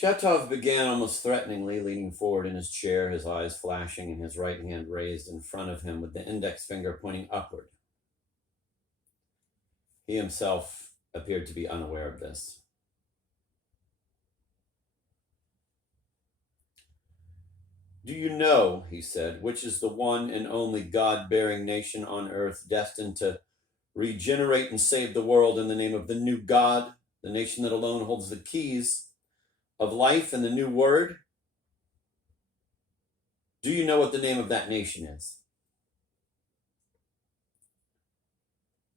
Shatov began almost threateningly, leaning forward in his chair, his eyes flashing and his right hand raised in front of him with the index finger pointing upward. He himself appeared to be unaware of this. Do you know, he said, which is the one and only God-bearing nation on earth destined to regenerate and save the world in the name of the new God, the nation that alone holds the keys of life and the new word? Do you know what the name of that nation is?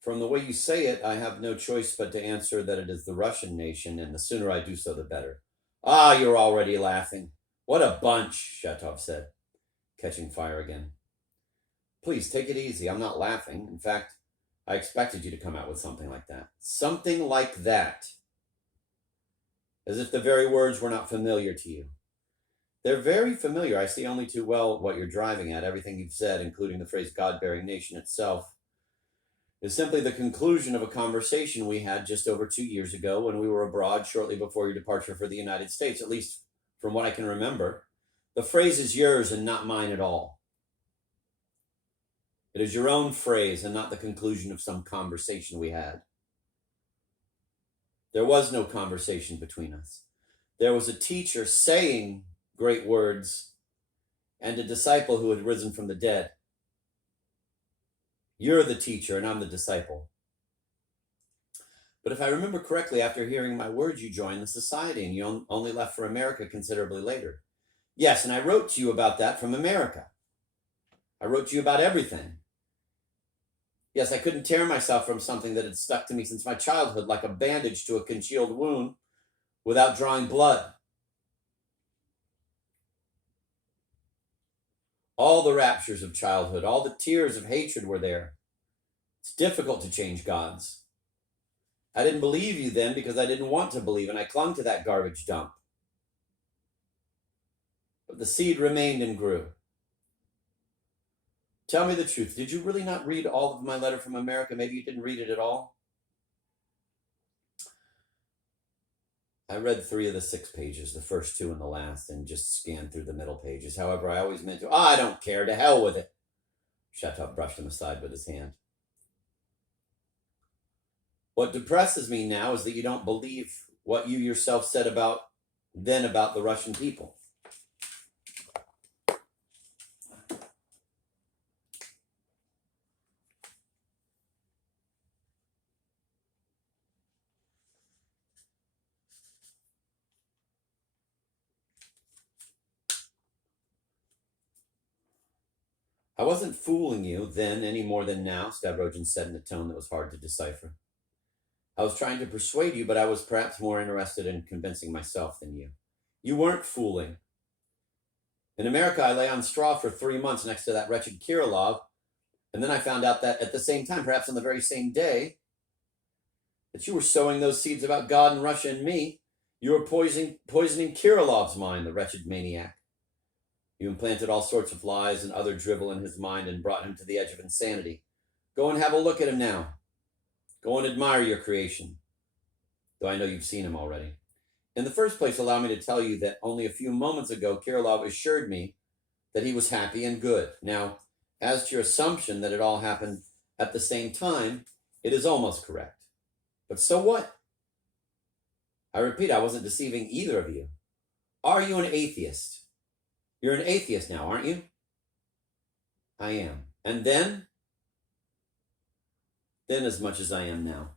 From the way you say it, I have no choice but to answer that it is the Russian nation, and the sooner I do so, the better. Ah, you're already laughing. What a bunch, Shatov said, catching fire again. Please, take it easy. I'm not laughing. In fact, I expected you to come out with something like that. Something like that. As if the very words were not familiar to you. They're very familiar. I see only too well what you're driving at. Everything you've said, including the phrase God-bearing nation itself, is simply the conclusion of a conversation we had just over 2 years ago when we were abroad shortly before your departure for the United States, at least from what I can remember. The phrase is yours and not mine at all. It is your own phrase and not the conclusion of some conversation we had. There was no conversation between us. There was a teacher saying great words and a disciple who had risen from the dead. You're the teacher and I'm the disciple. But if I remember correctly, after hearing my words, you joined the society and you only left for America considerably later. Yes, and I wrote to you about that from America. I wrote to you about everything. Yes, I couldn't tear myself from something that had stuck to me since my childhood, like a bandage to a congealed wound, without drawing blood. All the raptures of childhood, all the tears of hatred were there. It's difficult to change gods. I didn't believe you then because I didn't want to believe, and I clung to that garbage dump. But the seed remained and grew. Tell me the truth. Did you really not read all of my letter from America? Maybe you didn't read it at all? I read 3 of the 6 pages, the first 2 and the last, and just scanned through the middle pages. However, I always meant to. I don't care. To hell with it. Shatov brushed him aside with his hand. What depresses me now is that you don't believe what you yourself said about the Russian people. I wasn't fooling you then any more than now, Stavrogin said in a tone that was hard to decipher. I was trying to persuade you, but I was perhaps more interested in convincing myself than you. You weren't fooling. In America, I lay on straw for 3 months next to that wretched Kirilov, and then I found out that at the same time, perhaps on the very same day, that you were sowing those seeds about God and Russia and me. You were poisoning Kirilov's mind, the wretched maniac. You implanted all sorts of lies and other drivel in his mind and brought him to the edge of insanity. Go and have a look at him now. Go and admire your creation, though I know you've seen him already. In the first place, allow me to tell you that only a few moments ago, Kirilov assured me that he was happy and good. Now, as to your assumption that it all happened at the same time, it is almost correct. But so what? I repeat, I wasn't deceiving either of you. Are you an atheist? You're an atheist now, aren't you? I am. And then? Then as much as I am now.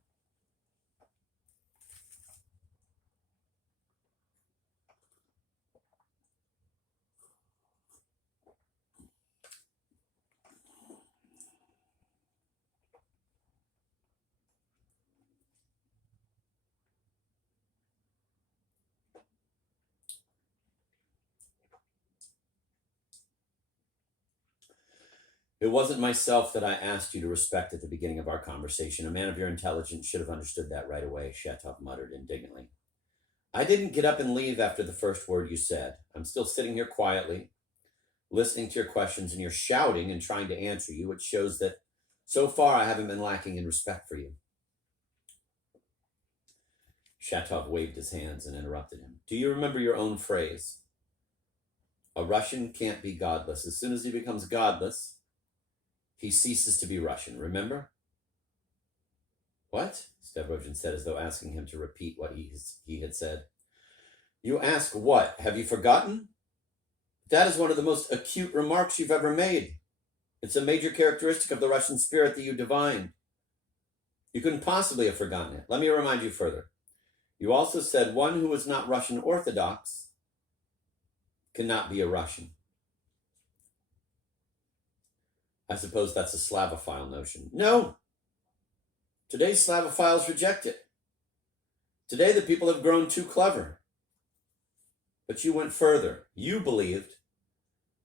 It wasn't myself that I asked you to respect at the beginning of our conversation. A man of your intelligence should have understood that right away, Shatov muttered indignantly. I didn't get up and leave after the first word you said. I'm still sitting here quietly, listening to your questions, and you're shouting and trying to answer you, which shows that so far I haven't been lacking in respect for you. Shatov waved his hands and interrupted him. Do you remember your own phrase? A Russian can't be godless. As soon as he becomes godless, he ceases to be Russian. Remember? What? Stavrogin said, as though asking him to repeat what he had said. You ask what? Have you forgotten? That is one of the most acute remarks you've ever made. It's a major characteristic of the Russian spirit that you divined. You couldn't possibly have forgotten it. Let me remind you further. You also said one who is not Russian Orthodox cannot be a Russian. I suppose that's a Slavophile notion. No. Today's Slavophiles reject it. Today the people have grown too clever. But you went further. You believed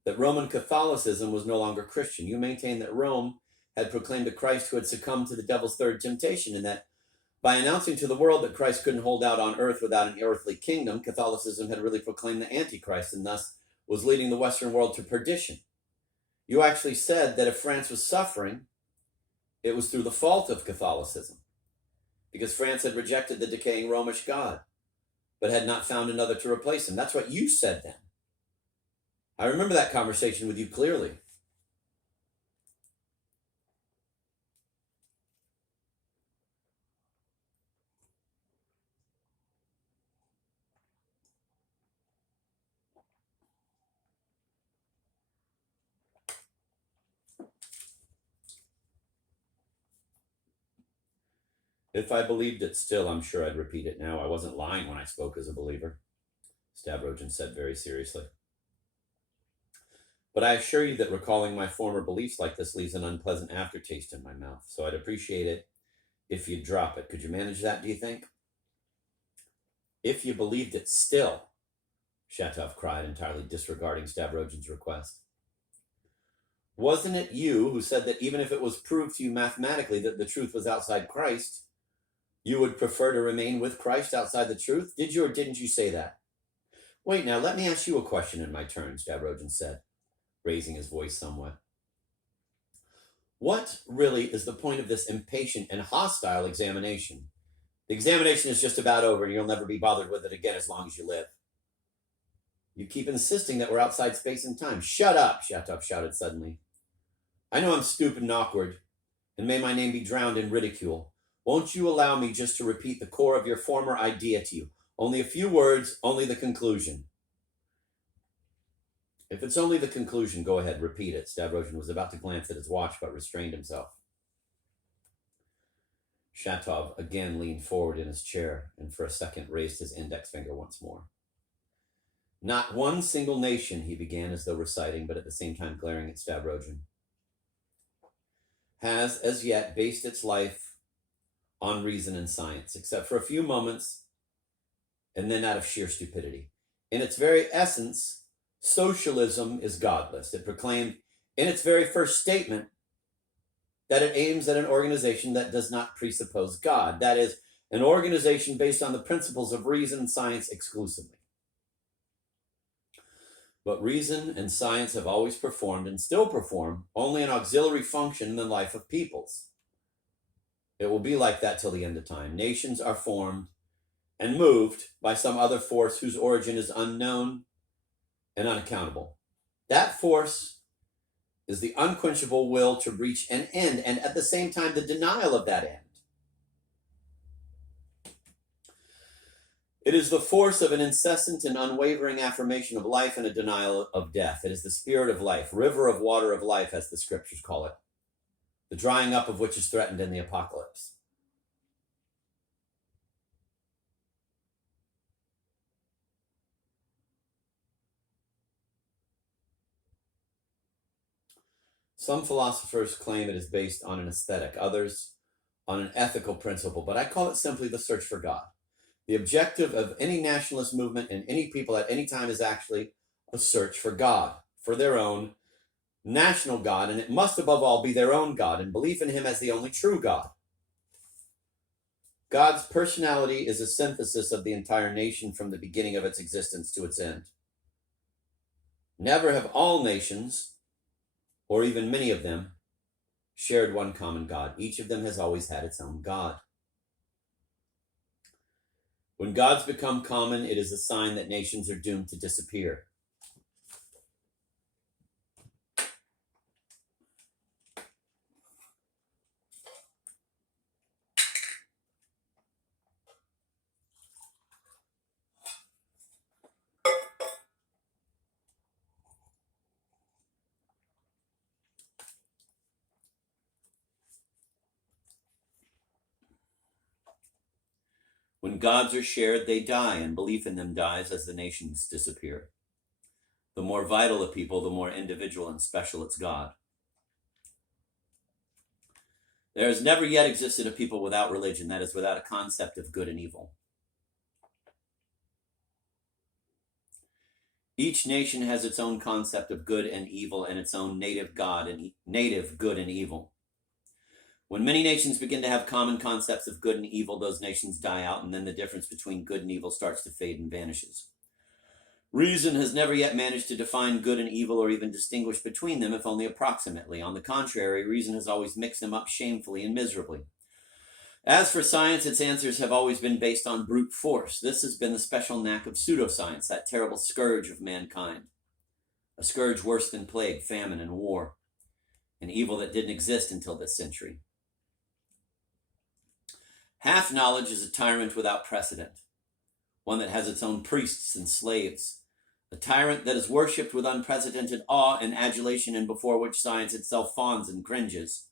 that Roman Catholicism was no longer Christian. You maintained that Rome had proclaimed a Christ who had succumbed to the devil's third temptation, and that by announcing to the world that Christ couldn't hold out on earth without an earthly kingdom, Catholicism had really proclaimed the Antichrist and thus was leading the Western world to perdition. You actually said that if France was suffering, it was through the fault of Catholicism, because France had rejected the decaying Romish God, but had not found another to replace him. That's what you said then. I remember that conversation with you clearly. If I believed it still, I'm sure I'd repeat it now. I wasn't lying when I spoke as a believer, Stavrogin said very seriously. But I assure you that recalling my former beliefs like this leaves an unpleasant aftertaste in my mouth, so I'd appreciate it if you'd drop it. Could you manage that, do you think? If you believed it still, Shatov cried, entirely disregarding Stavrogin's request. Wasn't it you who said that even if it was proved to you mathematically that the truth was outside Christ, you would prefer to remain with Christ outside the truth? Did you or didn't you say that? Wait, now, let me ask you a question in my turn, Stavrogin said, raising his voice somewhat. What really is the point of this impatient and hostile examination? The examination is just about over and you'll never be bothered with it again as long as you live. You keep insisting that we're outside space and time. Shut up, Shatov shouted suddenly. I know I'm stupid and awkward, and may my name be drowned in ridicule. Won't you allow me just to repeat the core of your former idea to you? Only a few words, only the conclusion. If it's only the conclusion, go ahead, repeat it. Stavrogin was about to glance at his watch, but restrained himself. Shatov again leaned forward in his chair, and for a second raised his index finger once more. Not one single nation, he began as though reciting, but at the same time glaring at Stavrogin, has as yet based its life on reason and science, except for a few moments, and then out of sheer stupidity. In its very essence, socialism is godless. It proclaimed in its very first statement that it aims at an organization that does not presuppose God. That is, an organization based on the principles of reason and science exclusively. But reason and science have always performed and still perform only an auxiliary function in the life of peoples. It will be like that till the end of time. Nations are formed and moved by some other force whose origin is unknown and unaccountable. That force is the unquenchable will to reach an end, and at the same time, the denial of that end. It is the force of an incessant and unwavering affirmation of life and a denial of death. It is the spirit of life, river of water of life, as the scriptures call it, the drying up of which is threatened in the apocalypse. Some philosophers claim it is based on an aesthetic, others on an ethical principle, but I call it simply the search for God. The objective of any nationalist movement and any people at any time is actually a search for God, for their own national God, and it must above all be their own God and belief in him as the only true God. God's personality is a synthesis of the entire nation from the beginning of its existence to its end. Never have all nations, or even many of them, shared one common God. Each of them has always had its own God. When gods become common, it is a sign that nations are doomed to disappear. When gods are shared, they die, and belief in them dies as the nations disappear. The more vital a people, the more individual and special its God. There has never yet existed a people without religion, that is, without a concept of good and evil. Each nation has its own concept of good and evil and its own native God and native good and evil. When many nations begin to have common concepts of good and evil, those nations die out, and then the difference between good and evil starts to fade and vanishes. Reason has never yet managed to define good and evil or even distinguish between them, if only approximately. On the contrary, reason has always mixed them up shamefully and miserably. As for science, its answers have always been based on brute force. This has been the special knack of pseudoscience, that terrible scourge of mankind. A scourge worse than plague, famine, and war. An evil that didn't exist until this century. Half knowledge is a tyrant without precedent, one that has its own priests and slaves, a tyrant that is worshipped with unprecedented awe and adulation, and before which science itself fawns and cringes.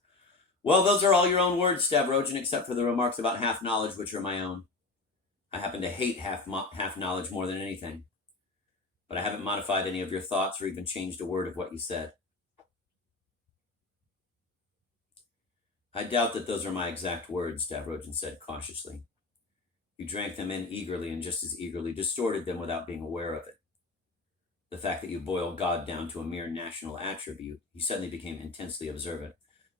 Well, those are all your own words, Stavrogian, except for the remarks about half knowledge, which are my own. I happen to hate half knowledge more than anything, but I haven't modified any of your thoughts or even changed a word of what you said. I doubt that those are my exact words, Stavrogian said cautiously. You drank them in eagerly and just as eagerly distorted them without being aware of it. The fact that you boil God down to a mere national attribute, he suddenly became intensely observant,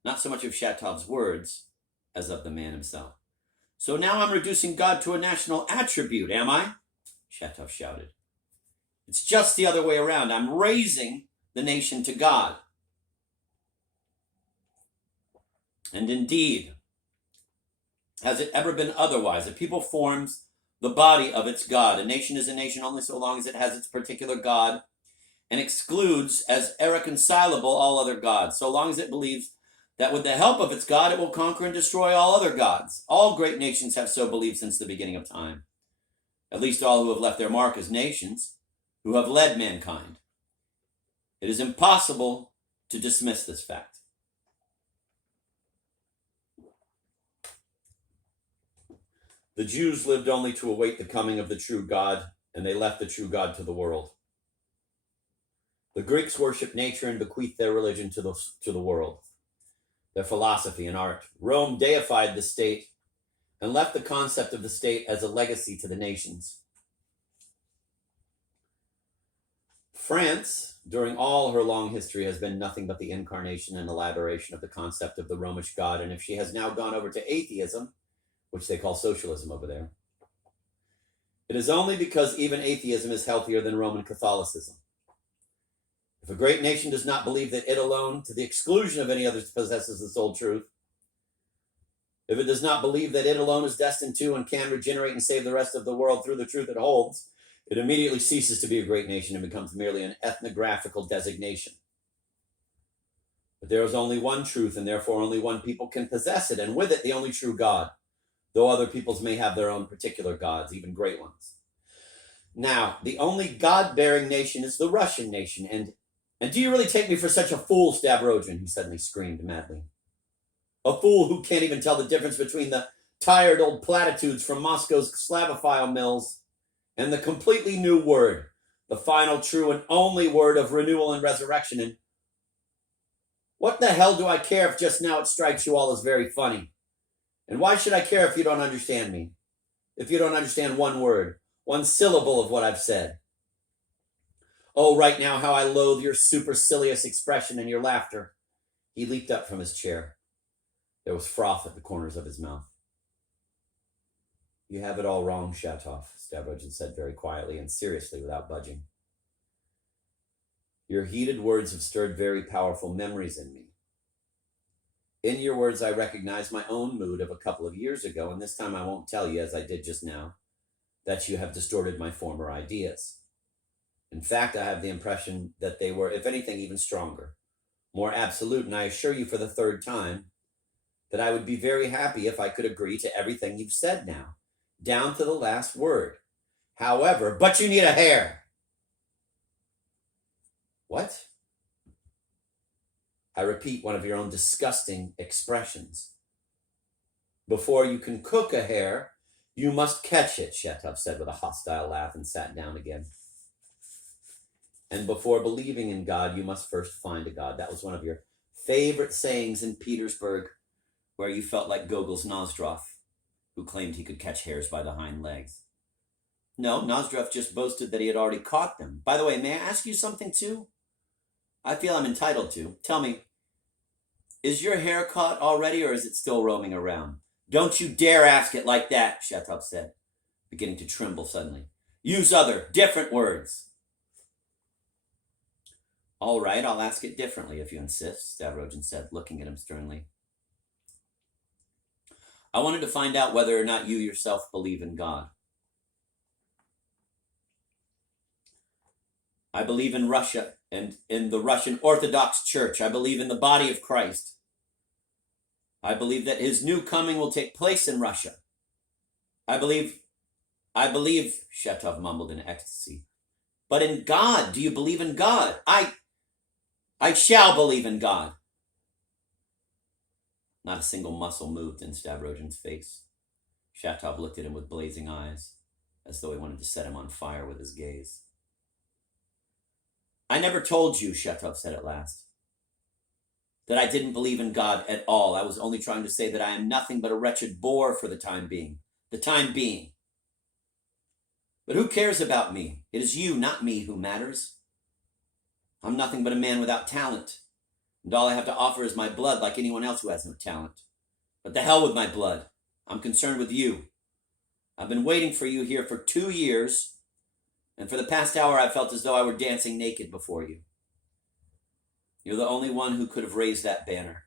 not so much of Shatov's words as of the man himself. So now I'm reducing God to a national attribute, am I? Shatov shouted. It's just the other way around. I'm raising the nation to God. And indeed, has it ever been otherwise? A people forms the body of its God. A nation is a nation only so long as it has its particular God and excludes as irreconcilable all other gods, so long as it believes that with the help of its God, it will conquer and destroy all other gods. All great nations have so believed since the beginning of time. At least all who have left their mark as nations, who have led mankind. It is impossible to dismiss this fact. The Jews lived only to await the coming of the true God, and they left the true God to the world. The Greeks worshipped nature and bequeathed their religion to the world, their philosophy and art. Rome deified the state and left the concept of the state as a legacy to the nations. France, during all her long history, has been nothing but the incarnation and elaboration of the concept of the Romish God, and if she has now gone over to atheism, which they call socialism over there, it is only because even atheism is healthier than Roman Catholicism. If a great nation does not believe that it alone, to the exclusion of any others, possesses the sole truth, if it does not believe that it alone is destined to and can regenerate and save the rest of the world through the truth it holds, it immediately ceases to be a great nation and becomes merely an ethnographical designation. But there is only one truth, and therefore only one people can possess it, and with it the only true God, though other peoples may have their own particular gods, even great ones. Now, the only God-bearing nation is the Russian nation, and do you really take me for such a fool, Stavrogian? He suddenly screamed madly. A fool who can't even tell the difference between the tired old platitudes from Moscow's Slavophile mills and the completely new word, the final, true, and only word of renewal and resurrection. And what the hell do I care if just now it strikes you all as very funny? And why should I care if you don't understand me? If you don't understand one word, one syllable of what I've said? Oh, right now, how I loathe your supercilious expression and your laughter. He leaped up from his chair. There was froth at the corners of his mouth. You have it all wrong, Shatov, Stavrogian said very quietly and seriously without budging. Your heated words have stirred very powerful memories in me. In your words, I recognize my own mood of a couple of years ago, and this time I won't tell you, as I did just now, that you have distorted my former ideas. In fact, I have the impression that they were, if anything, even stronger, more absolute, and I assure you for the third time that I would be very happy if I could agree to everything you've said now, down to the last word. However, but you need a hair. What? I repeat one of your own disgusting expressions. Before you can cook a hare, you must catch it, Shatov said with a hostile laugh and sat down again. And before believing in God, you must first find a God. That was one of your favorite sayings in Petersburg, where you felt like Gogol's Nozdrov, who claimed he could catch hares by the hind legs. No, Nozdrov just boasted that he had already caught them. By the way, may I ask you something too? I feel I'm entitled to. Tell me, is your hare caught already, or is it still roaming around? Don't you dare ask it like that, Shatov said, beginning to tremble suddenly. Use other, different words. All right, I'll ask it differently if you insist, Stavrogin said, looking at him sternly. I wanted to find out whether or not you yourself believe in God. I believe in Russia and in the Russian Orthodox Church. I believe in the body of Christ. I believe that his new coming will take place in Russia. I believe, Shatov mumbled in ecstasy. But in God, do you believe in God? I shall believe in God. Not a single muscle moved in Stavrogin's face. Shatov looked at him with blazing eyes, as though he wanted to set him on fire with his gaze. I never told you, Shatov said at last, that I didn't believe in God at all. I was only trying to say that I am nothing but a wretched bore for the time being. The time being. But who cares about me? It is you, not me, who matters. I'm nothing but a man without talent, and all I have to offer is my blood, like anyone else who has no talent. But the hell with my blood. I'm concerned with you. I've been waiting for you here for 2 years, and for the past hour I felt as though I were dancing naked before you. You're the only one who could have raised that banner.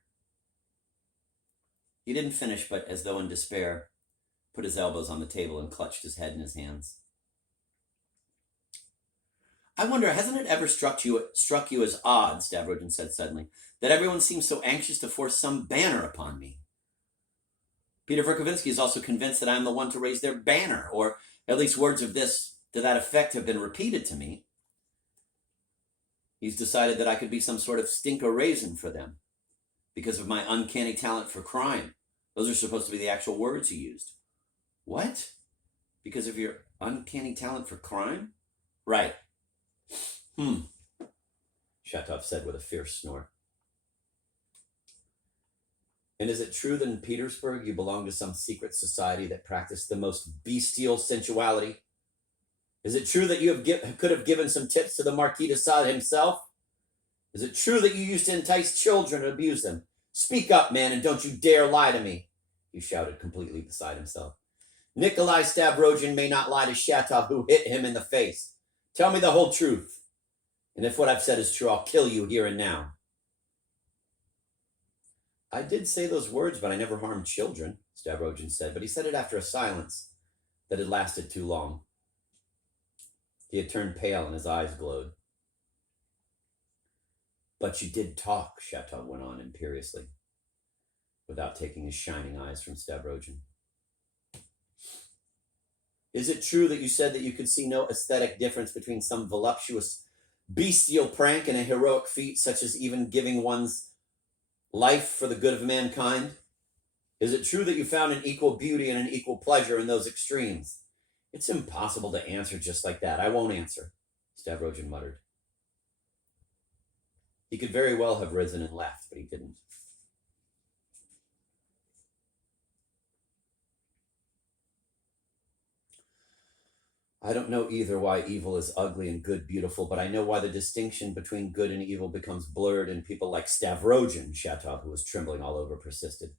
He didn't finish, but as though in despair, put his elbows on the table and clutched his head in his hands. I wonder, hasn't it ever struck you as odd, Stavrogin said suddenly, that everyone seems so anxious to force some banner upon me? Peter Verkovensky is also convinced that I am the one to raise their banner, or at least words of this to that effect have been repeated to me. He's decided that I could be some sort of stinker raisin for them because of my uncanny talent for crime. Those are supposed to be the actual words he used. What? Because of your uncanny talent for crime? Right. Shatov said with a fierce snort. And is it true that in Petersburg you belong to some secret society that practiced the most bestial sensuality? Is it true that you could have given some tips to the Marquis de Sade himself? Is it true that you used to entice children and abuse them? Speak up, man, and don't you dare lie to me, he shouted, completely beside himself. Nikolai Stavrogin may not lie to Shatov, who hit him in the face. Tell me the whole truth. And if what I've said is true, I'll kill you here and now. I did say those words, but I never harmed children, Stavrogin said, but he said it after a silence that had lasted too long. He had turned pale and his eyes glowed. But you did talk, Shatov went on imperiously, without taking his shining eyes from Stavrogin. Is it true that you said that you could see no aesthetic difference between some voluptuous bestial prank and a heroic feat such as even giving one's life for the good of mankind? Is it true that you found an equal beauty and an equal pleasure in those extremes? It's impossible to answer just like that. I won't answer, Stavrogin muttered. He could very well have risen and left, but he didn't. I don't know either why evil is ugly and good beautiful, but I know why the distinction between good and evil becomes blurred in people like Stavrogin, Shatov, who was trembling all over, persisted.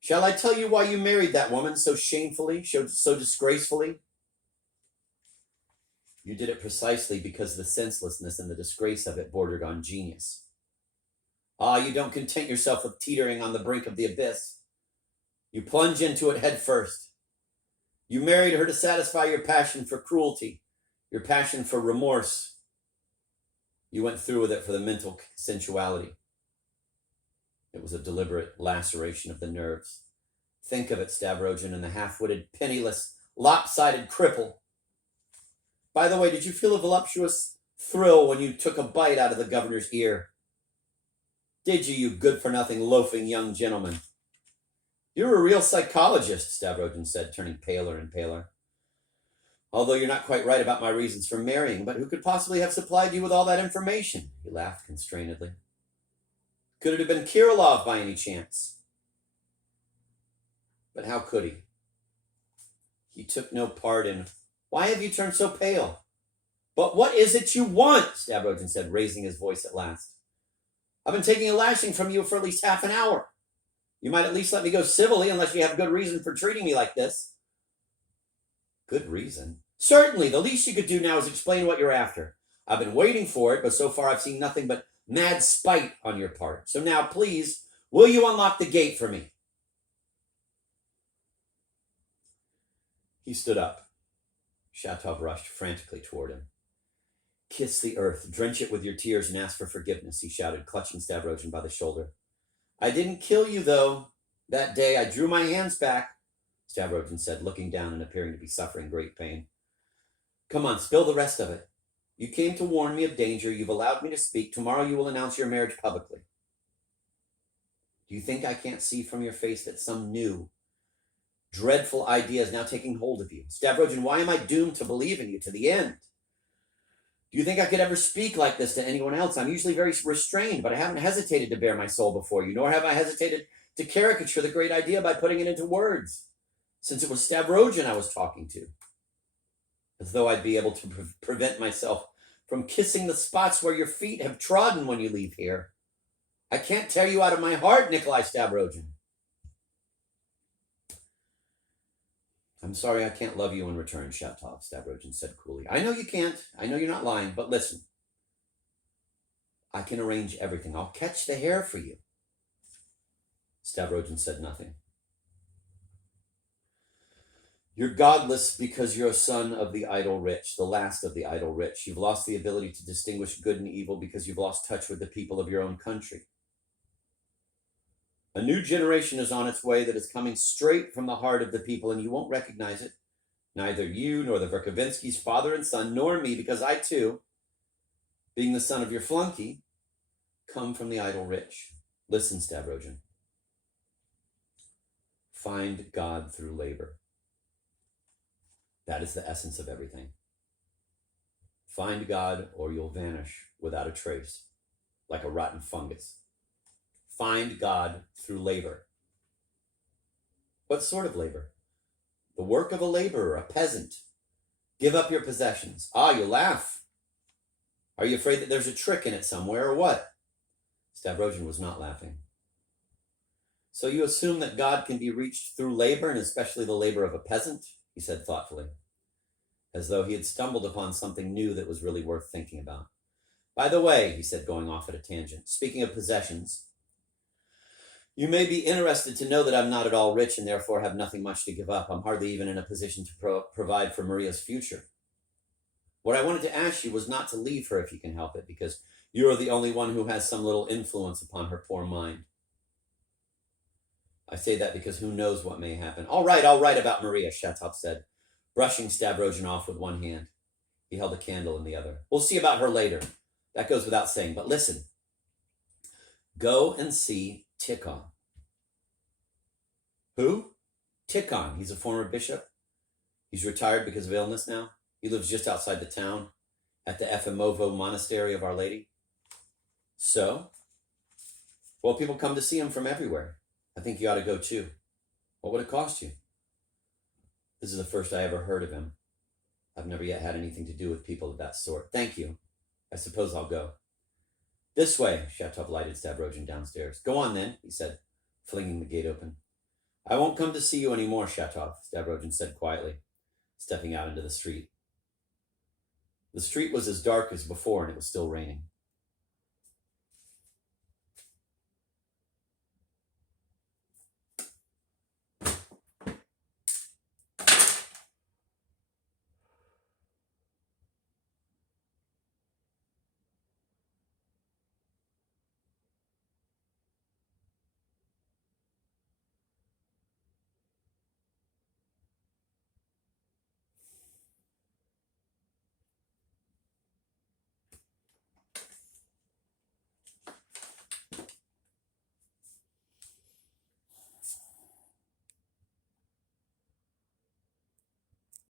Shall I tell you why you married that woman so shamefully, so disgracefully? You did it precisely because the senselessness and the disgrace of it bordered on genius. You don't content yourself with teetering on the brink of the abyss. You plunge into it head first. You married her to satisfy your passion for cruelty, your passion for remorse. You went through with it for the mental sensuality. It was a deliberate laceration of the nerves. Think of it, Stavrogin, and the half-witted, penniless, lopsided cripple. By the way, did you feel a voluptuous thrill when you took a bite out of the governor's ear? Did you, you good-for-nothing, loafing young gentleman? You're a real psychologist, Stavrogin said, turning paler and paler. Although you're not quite right about my reasons for marrying, but who could possibly have supplied you with all that information? He laughed constrainedly. Could it have been Kirilov by any chance? But how could he? He took no part in... Why have you turned so pale? But what is it you want? Stavrogin said, raising his voice at last. I've been taking a lashing from you for at least half an hour. You might at least let me go civilly unless you have good reason for treating me like this. Good reason? Certainly, the least you could do now is explain what you're after. I've been waiting for it, but so far I've seen nothing but mad spite on your part. So now, please, will you unlock the gate for me? He stood up. Shatov rushed frantically toward him. Kiss the earth, drench it with your tears, and ask for forgiveness, he shouted, clutching Stavrogin by the shoulder. I didn't kill you, though. That day I drew my hands back, Stavrogin said, looking down and appearing to be suffering great pain. Come on, spill the rest of it. You came to warn me of danger. You've allowed me to speak. Tomorrow you will announce your marriage publicly. Do you think I can't see from your face that some new, dreadful idea is now taking hold of you? Stavrogin, why am I doomed to believe in you to the end? Do you think I could ever speak like this to anyone else? I'm usually very restrained, but I haven't hesitated to bare my soul before you, nor have I hesitated to caricature the great idea by putting it into words, since it was Stavrogin I was talking to. As though I'd be able to prevent myself from kissing the spots where your feet have trodden when you leave here. I can't tear you out of my heart, Nikolai Stavrogin. I'm sorry I can't love you in return, Shatov, Stavrogin said coolly. I know you can't. I know you're not lying, but listen. I can arrange everything. I'll catch the hare for you. Stavrogin said nothing. You're godless because you're a son of the idle rich, the last of the idle rich. You've lost the ability to distinguish good and evil because you've lost touch with the people of your own country. A new generation is on its way that is coming straight from the heart of the people, and you won't recognize it. Neither you, nor the Verkovenskys, father and son, nor me, because I, too, being the son of your flunky, come from the idle rich. Listen, Stavrogin. Find God through labor. That is the essence of everything. Find God, or you'll vanish without a trace, like a rotten fungus. Find God through labor. What sort of labor? The work of a laborer, a peasant. Give up your possessions. Ah, you laugh. Are you afraid that there's a trick in it somewhere, or what? Stavrogin was not laughing. So you assume that God can be reached through labor, and especially the labor of a peasant? He said thoughtfully, as though he had stumbled upon something new that was really worth thinking about. By the way, he said, going off at a tangent, speaking of possessions, you may be interested to know that I'm not at all rich and therefore have nothing much to give up. I'm hardly even in a position to provide for Maria's future. What I wanted to ask you was not to leave her if you can help it, because you're the only one who has some little influence upon her poor mind. I say that because who knows what may happen. All right about Maria, Shatov said, brushing Stavrogin off with one hand. He held a candle in the other. We'll see about her later. That goes without saying. But listen, go and see Tikhon. Who? Tikhon. He's a former bishop. He's retired because of illness now. He lives just outside the town at the Efimovo Monastery of Our Lady. So? Well, people come to see him from everywhere. I think you ought to go too. What would it cost you? This is the first I ever heard of him. I've never yet had anything to do with people of that sort. Thank you. I suppose I'll go. This way, Shatov lighted Stavrogin downstairs. Go on then, he said, flinging the gate open. I won't come to see you any more, Shatov, Stavrogin said quietly, stepping out into the street. The street was as dark as before, and it was still raining.